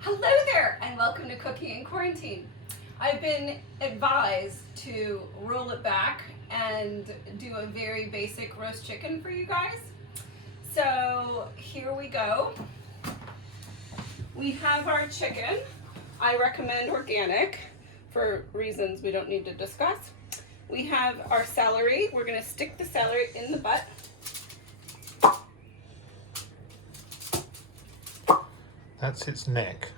Hello there, and welcome to Cooking in Quarantine. I've been advised to roll it back and do a very basic roast chicken for you guys. So here we go. We have our chicken. I recommend organic for reasons we don't need to discuss. We have our celery. We're going to stick the celery in the butt. That's its neck.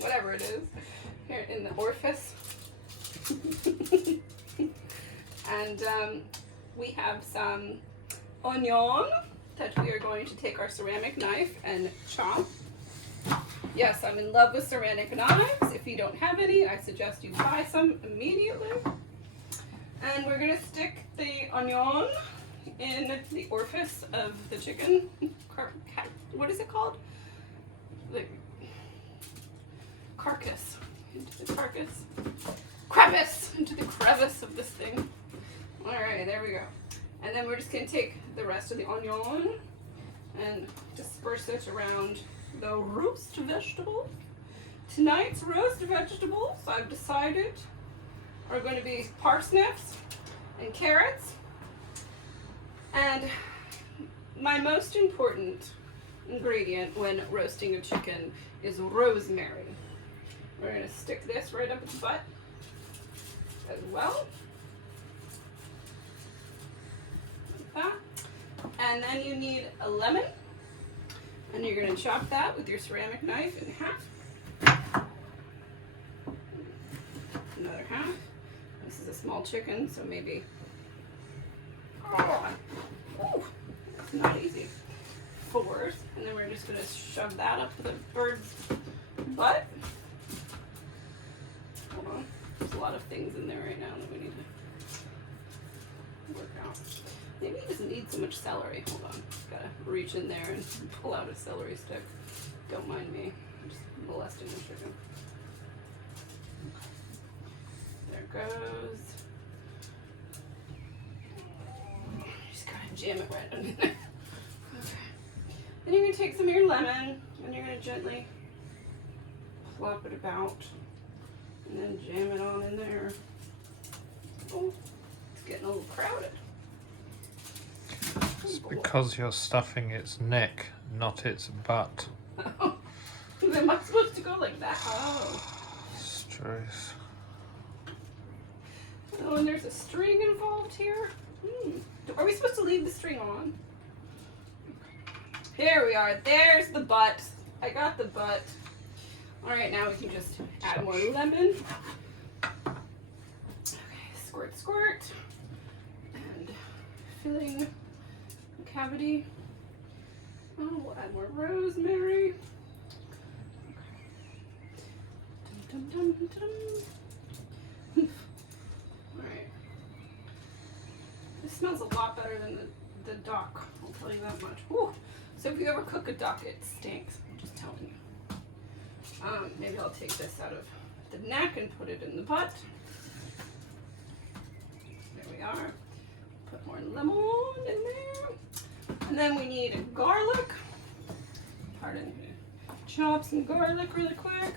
Whatever it is. Here in the orifice. And we have some onion that we are going to take our ceramic knife and chop. Yes, I'm in love with ceramic knives. If you don't have any, I suggest you buy some immediately. And we're going to stick the onion in the orifice of the chicken. What is it called? The carcass. Into the carcass. Crevice! Into the crevice of this thing. Alright, there we go. And then we're just going to take the rest of the onion and disperse it around the roast vegetables. Tonight's roast vegetables, I've decided, are going to be parsnips and carrots. And my most important ingredient when roasting a chicken is rosemary. We're going to stick this right up its butt as well. Like that. And then you need a lemon. And you're going to chop that with your ceramic knife in half. Another half. This is a small chicken, so maybe... Oh, that's not easy. 4. And then we're just going to shove that up the bird's butt. Hold on. There's a lot of things in there right now that we need to work out. Maybe he doesn't need so much celery. Hold on. Gotta reach in there and pull out a celery stick. Don't mind me. I'm just molesting the chicken. There it goes. Just gotta jam it right under there. Okay. Then you're gonna take some of your lemon and you're gonna gently plop it about and then jam it on in there. Oh, it's getting a little crowded. It's because you're stuffing its neck, not its butt. Oh, am I supposed to go like that? Oh. Stress. Oh, and there's a string involved here. Are we supposed to leave the string on? Here we are. There's the butt. I got the butt. All right, now we can just add more lemon. Okay, squirt, squirt. And filling the cavity. Oh, we'll add more rosemary. Dum, dum, dum, dum. All right. This smells a lot better than the duck, I'll tell you that much. Ooh. So if you ever cook a duck, it stinks. I'm just telling you. Maybe I'll take this out of the neck and put it in the butt. There we are. Put more lemon in there. And then we need garlic. Pardon me. Chop some garlic really quick.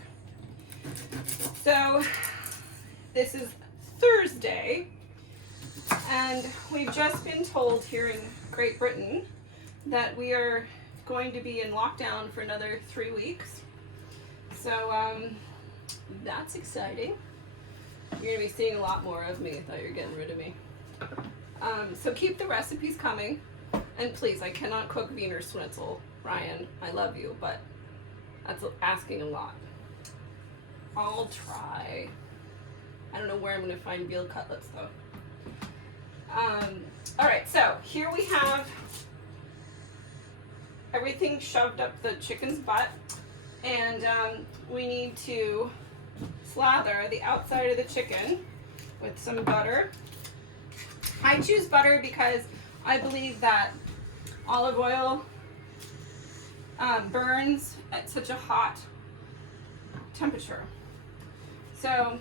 So this is Thursday, and we've just been told here in Great Britain that we are going to be in lockdown for another 3 weeks. So that's exciting. You're gonna be seeing a lot more of me. I thought you were getting rid of me. So keep the recipes coming. And please, I cannot cook Wiener Schnitzel. Ryan, I love you, but that's asking a lot. I'll try. I don't know where I'm gonna find veal cutlets though. All right, so here we have everything shoved up the chicken's butt, and we need to slather the outside of the chicken with some butter. I choose butter because I believe that olive oil burns at such a hot temperature. So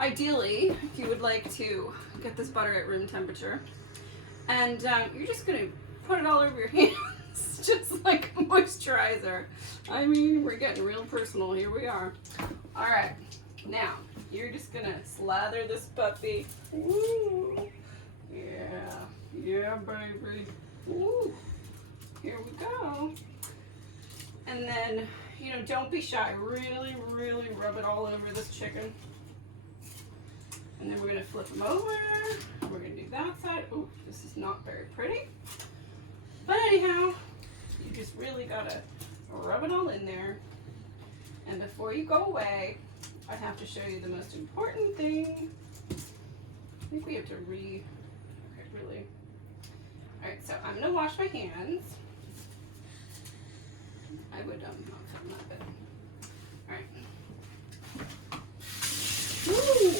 ideally, if you would like to get this butter at room temperature, and you're just gonna put it all over your hands, just like moisturize appetizer. I mean, we're getting real personal. Here we are. All right, now you're just gonna slather this puppy. Ooh. Yeah, baby. Ooh. Here we go. And then, you know, don't be shy. Really, really rub it all over this chicken. And then we're gonna flip them over. We're gonna do that side. Oh, this is not very pretty. But anyhow, you just really gotta rub it all in there. And before you go away, I have to show you the most important thing. I think we have to okay, really. All right, so I'm gonna wash my hands. I would not film that bit. All right. Woo!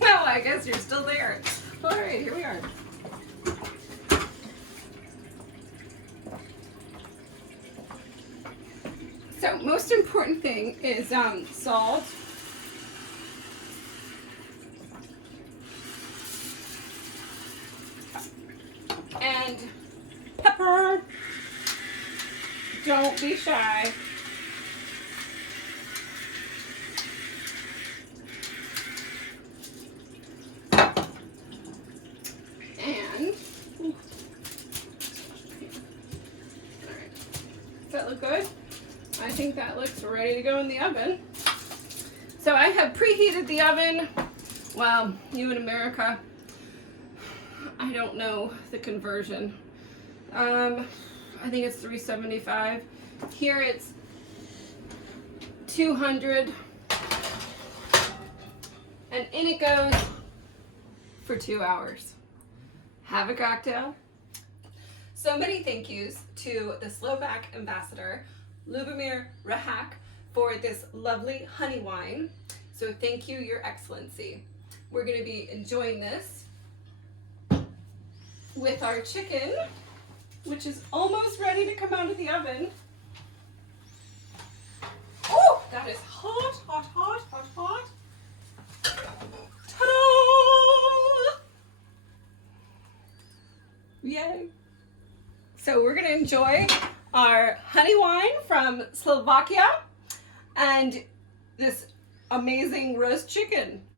Well, I guess you're still there. All right, here we are. So, most important thing is salt. And pepper. Don't be shy. And, ooh. All right. Does that look good? I think that looks ready to go in the oven. So I have preheated the oven. Well, you in America, I don't know the conversion. I think it's 375. Here it's 200. And in it goes for 2 hours. Have a cocktail. So many thank yous to the Slovak ambassador, Lubomir Rahak, for this lovely honey wine. So thank you, Your Excellency. We're going to be enjoying this with our chicken, which is almost ready to come out of the oven. Oh, that is hot, hot, hot, hot, hot. Ta-da! Yay. So we're going to enjoy our honey wine from Slovakia and this amazing roast chicken.